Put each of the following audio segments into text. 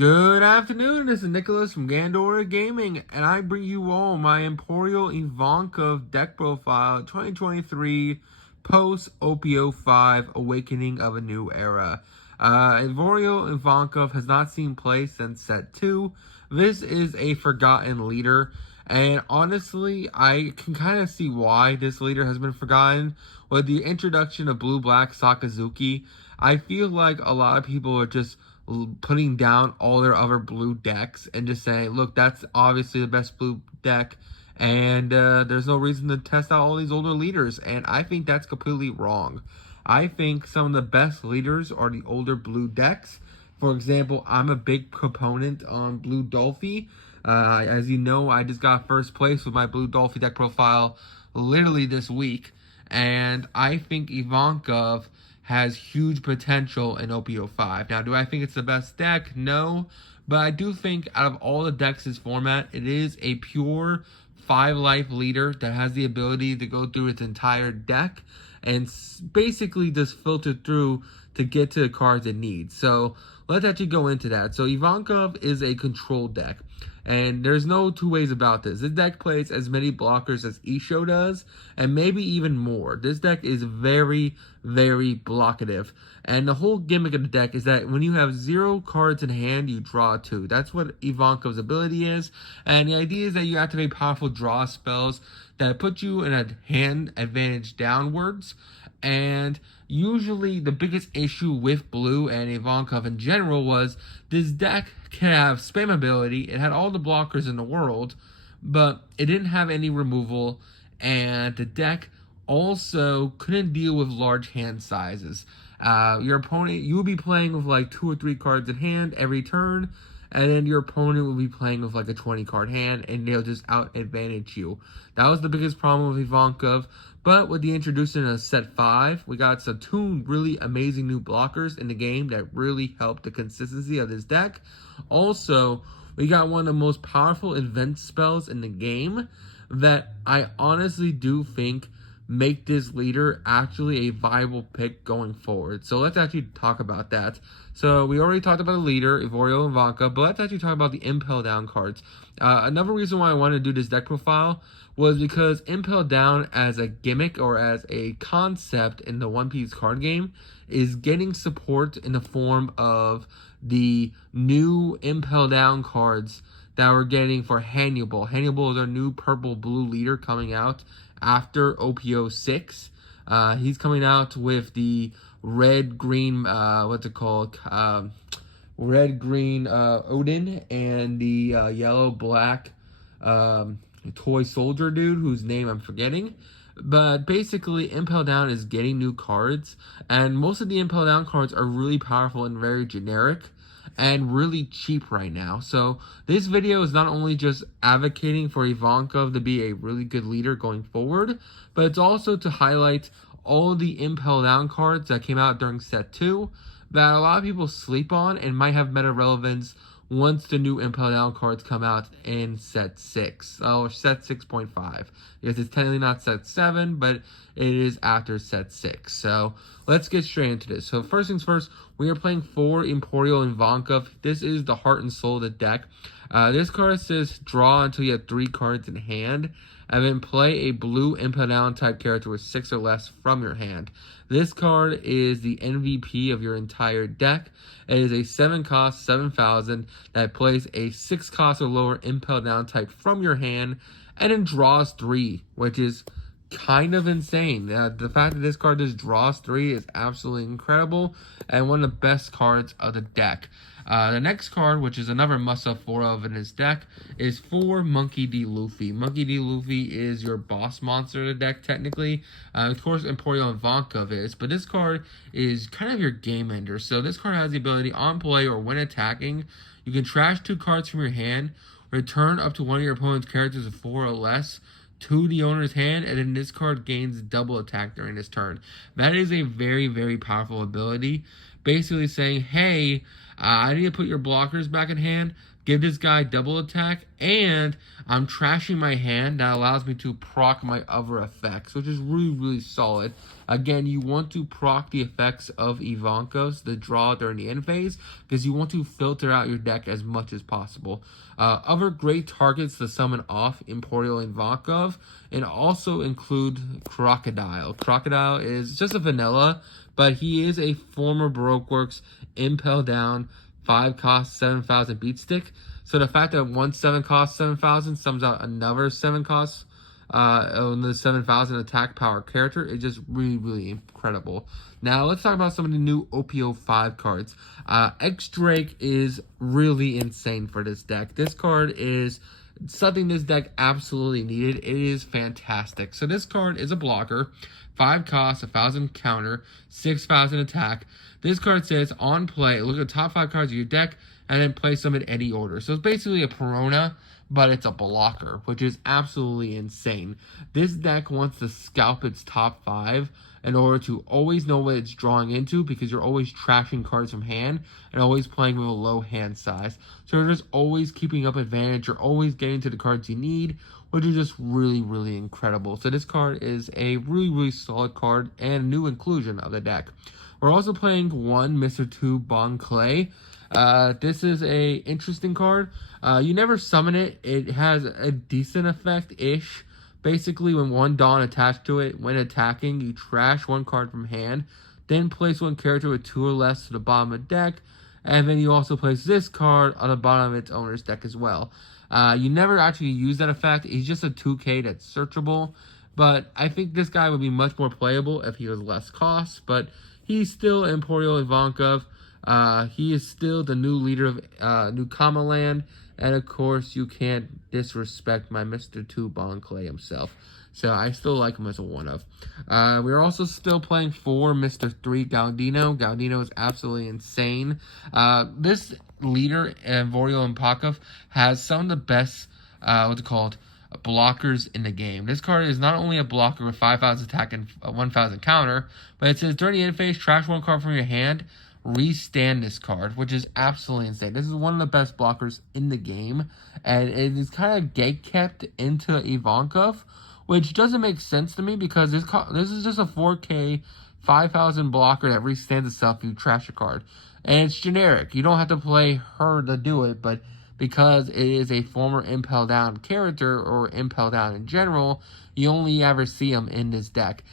Good afternoon, this is Nicholas from Gandora Gaming, and I bring you all my Emporio.Ivankov deck profile 2023 post OP05 Awakening of a New Era. Emporio.Ivankov has not seen play since set 2. This is a forgotten leader, and honestly, I can kind of see why this leader has been forgotten. With the introduction of Blue-Black Sakazuki, I feel like a lot of people are just putting down all their other blue decks and just saying, look, that's obviously the best blue deck, and there's no reason to test out all these older leaders, and I think that's completely wrong. I think some of the best leaders are the older blue decks. For example, I'm a big proponent on Blue Dolphy. As you know, I just got first place with my Blue Dolphy deck profile literally this week, and I think Ivankov has huge potential in OP05. Now, do I think it's the best deck? No, but I do think out of all the decks in this format, it is a pure 5-life leader that has the ability to go through its entire deck and basically just filter through to get to the cards it needs. So let's actually go into that. So Ivankov is a control deck, and there's no two ways about this. This deck plays as many blockers as Isho does, and maybe even more. This deck is very, very blockative. And the whole gimmick of the deck is that when you have 0 cards in hand, you draw 2. That's what Ivankov's ability is. And the idea is that you activate powerful draw spells that put you in a hand advantage downwards. And usually the biggest issue with Blue and Ivankov in general was this deck can have spam ability. It had all the blockers in the world, but it didn't have any removal, and the deck also couldn't deal with large hand sizes. Your opponent, you would be playing with like 2 or 3 cards in hand every turn, and then your opponent will be playing with like a 20 card hand, and they'll just out advantage you. That was the biggest problem with Ivankov. But with the introduction of set 5, we got some 2 really amazing new blockers in the game that really helped the consistency of this deck. Also, we got one of the most powerful event spells in the game that I honestly do think make this leader actually a viable pick going forward. So let's actually talk about that. So we already talked about the leader, Emporio.Ivankov, but let's actually talk about the Impel Down cards. Another reason why I wanted to do this deck profile was because Impel Down as a gimmick or as a concept in the One Piece card game is getting support in the form of the new Impel Down cards that we're getting for Hannibal. Hannibal is our new purple-blue leader coming out after OP06. He's coming out with the red-green, red-green Odin and the yellow-black toy soldier dude whose name I'm forgetting. But basically, Impel Down is getting new cards, and most of the Impel Down cards are really powerful and very generic and really cheap right now. So this video is not only just advocating for Ivankov to be a really good leader going forward, but it's also to highlight all the Impel Down cards that came out during set 2 that a lot of people sleep on and might have meta relevance once the new Impel Down cards come out in set 6, or set 6.5, because it's technically not set 7, but it is after set 6. So let's get straight into this. So first things first, we are playing for Emporio.Ivankov. This is the heart and soul of the deck. This card says draw until you have 3 cards in hand, and then play a blue Impel Down type character with 6 or less from your hand. This card is the MVP of your entire deck. It is a 7 cost, 7,000 that plays a 6 cost or lower Impel Down type from your hand, and then draws 3, which is kind of insane. The fact that this card just draws 3 is absolutely incredible, and one of the best cards of the deck. The next card, which is another must-have 4 of in his deck, is for Monkey D. Luffy. Monkey D. Luffy is your boss monster of the deck, technically. Of course, Emporio.Ivankov is, but this card is kind of your game ender. So this card has the ability on play or when attacking, you can trash 2 cards from your hand, return up to one of your opponent's characters of 4 or less to the owner's hand, and then this card gains double attack during this turn. That is a very, very powerful ability. Basically saying, hey, I need to put your blockers back in hand, give this guy double attack, and I'm trashing my hand. That allows me to proc my other effects, which is really, really solid. Again, you want to proc the effects of Ivankov's, the draw during the end phase, because you want to filter out your deck as much as possible. Other great targets to summon off Emporio.Ivankov and also include Crocodile. Crocodile is just a vanilla, but he is a former Baroqueworks Impel Down 5 cost 7,000 beat stick. So the fact that one 7 cost 7,000 sums out another 7 cost on the 7,000 attack power character is just really, really incredible. Now let's talk about some of the new OP05 cards. X-Drake is really insane for this deck. This card is something this deck absolutely needed. It is fantastic. So this card is a blocker, 5 cost, 1,000 counter, 6,000 attack. This card says on play, look at the top 5 cards of your deck and then place them in any order. So it's basically a Perona, but it's a blocker, which is absolutely insane. This deck wants to scalp its top 5 in order to always know what it's drawing into, because you're always trashing cards from hand and always playing with a low hand size. So you're just always keeping up advantage. You're always getting to the cards you need, which is just really, really incredible. So this card is a really, really solid card and new inclusion of the deck. We're also playing one Mr. 2 Bon Clay. This is a interesting card. You never summon it. It has a decent effect-ish. Basically, when one Dawn attached to it, when attacking, you trash one card from hand, then place one character with 2 or less to the bottom of the deck, and then you also place this card on the bottom of its owner's deck as well. You never actually use that effect. He's just a 2K that's searchable, but I think this guy would be much more playable if he was less cost, but he's still Emporio.Ivankov. He is still the new leader of New Kama Land, and of course you can't disrespect my Mr. 2 Bon Clay himself. So I still like him as a one-of. We're also still playing for Mr. 3 Gaudino. Gaudino is absolutely insane. This leader, Emporio.Ivankov, has some of the best, what's it called, blockers in the game. This card is not only a blocker with 5,000 attack and 1,000 counter, but it says during the end phase, trash one card from your hand, restand this card, which is absolutely insane. This is one of the best blockers in the game, and it is kind of gate-kept into Ivankov, which doesn't make sense to me because this is just a 4K 5,000 blocker that restands itself if you trash a card. And it's generic. You don't have to play her to do it, but because it is a former Impel Down character, or Impel Down in general, you only ever see him in this deck.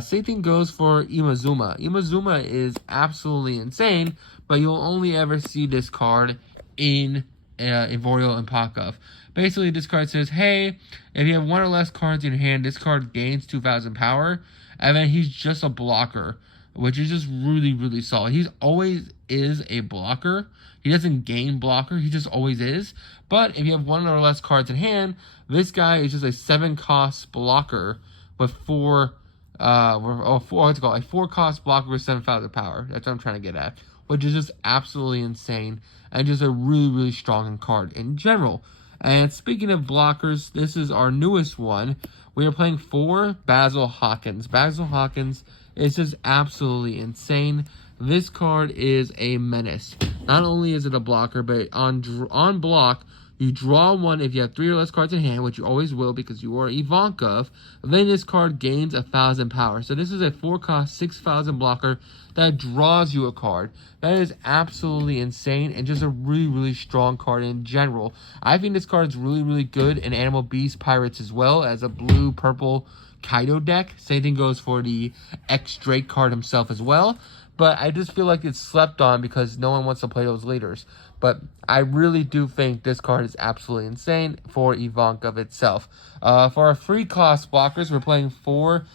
Same thing goes for Imazuma. Imazuma is absolutely insane, but you'll only ever see this card in Emporio.Ivankov. Basically, this card says, hey, if you have 1 or less cards in your hand, this card gains 2,000 power, and then he's just a blocker, which is just really, really solid. He's always is a blocker. He doesn't gain blocker, he just always is. But if you have 1 or less cards in hand, this guy is just a 7 cost blocker with 4 cost blocker with 7,000 power. That's what I'm trying to get at. Which is just absolutely insane, and just a really, really strong card in general. And speaking of blockers, this is our newest one. We are playing for Basil Hawkins. Basil Hawkins is just absolutely insane. This card is a menace. Not only is it a blocker, but on block, you draw 1 if you have 3 or less cards in hand, which you always will because you are Ivankov. Then this card gains 1,000 power. So this is a 4 cost 6,000 blocker that draws you a card. That is absolutely insane and just a really, really strong card in general. I think this card is really, really good in Animal Beast Pirates as well as a blue-purple Kaido deck. Same thing goes for the X-Drake card himself as well. But I just feel like it's slept on because no one wants to play those leaders. But I really do think this card is absolutely insane for Ivankov itself. For our 3 cost blockers, we're playing 4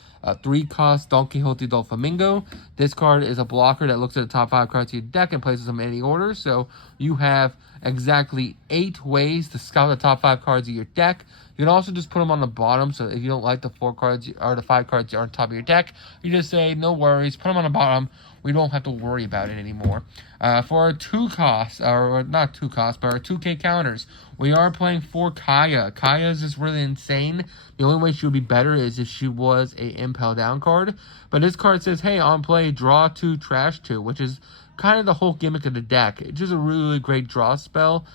3 cost Don Quixote del Flamingo. This card is a blocker that looks at the top 5 cards of your deck and places them in any order. So you have exactly 8 ways to scout the top 5 cards of your deck. You can also just put them on the bottom, so if you don't like the 4 cards or the 5 cards that are on top of your deck, you just say, no worries, put them on the bottom. We don't have to worry about it anymore. For our 2 costs, or not 2 costs, but our 2K counters, we are playing for Kaya. Kaya is just really insane. The only way she would be better is if she was a Impel Down card. But this card says, hey, on play, draw 2, trash 2, which is kind of the whole gimmick of the deck. It's just a really great draw spell,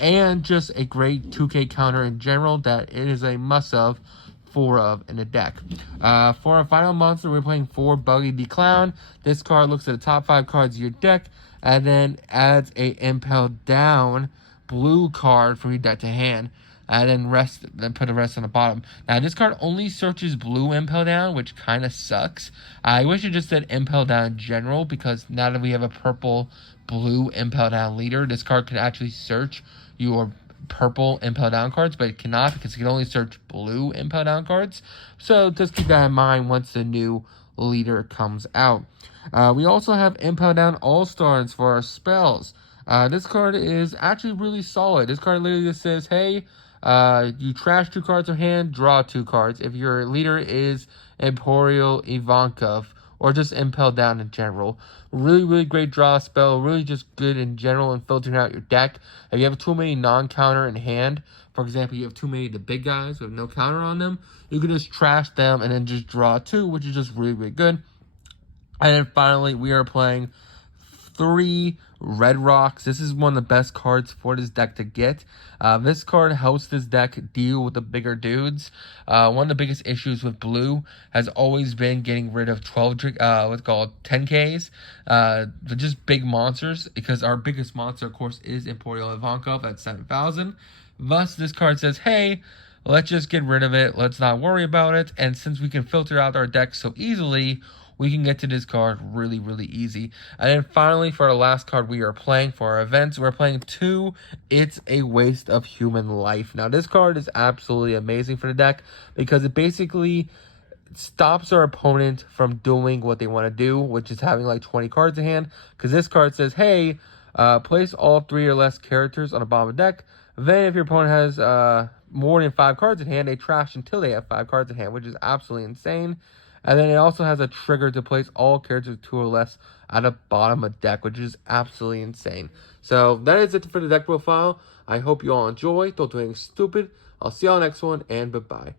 and just a great 2K counter in general that it is a must-have 4 of in the deck. For our final monster, we're playing 4 Buggy the Clown. This card looks at the top 5 cards of your deck, and then adds a Impel Down blue card from your deck to hand, and then put the rest on the bottom. Now, this card only searches blue Impel Down, which kind of sucks. I wish it just said Impel Down in general, because now that we have a purple blue Impel Down leader, this card can actually search your purple Impel Down cards, but it cannot, because it can only search blue Impel Down cards. So just keep that in mind once the new leader comes out. We also have Impel Down All-Stars for our spells. This card is actually really solid. This card literally just says, hey, you trash 2 cards of hand, draw 2 cards. If your leader is Emporio.Ivankov, or just Impel Down in general. Really, really great draw spell. Really just good in general in filtering out your deck. If you have too many non-counter in hand, for example, you have too many of the big guys with no counter on them, you can just trash them and then just draw 2, which is just really, really good. And then finally, we are playing 3 Red Rocks. This is one of the best cards for this deck to get. This card helps this deck deal with the bigger dudes. One of the biggest issues with blue has always been getting rid of 10Ks. They're just big monsters, because our biggest monster, of course, is Emporio.Ivankov at 7,000. Thus, this card says, hey, let's just get rid of it. Let's not worry about it. And since we can filter out our deck so easily, we can get to this card really, really easy. And then finally, for our last card we are playing for our events, we're playing 2 It's a Waste of Human Life. Now, this card is absolutely amazing for the deck, because it basically stops our opponent from doing what they want to do, which is having like 20 cards in hand. Because this card says, hey, place all 3 or less characters on the bottom of the deck. Then if your opponent has more than 5 cards in hand, they trash until they have 5 cards in hand, which is absolutely insane. And then it also has a trigger to place all characters 2 or less at the bottom of the deck, which is absolutely insane. So that is it for the deck profile. I hope you all enjoy. Don't do anything stupid. I'll see y'all next one, and bye-bye.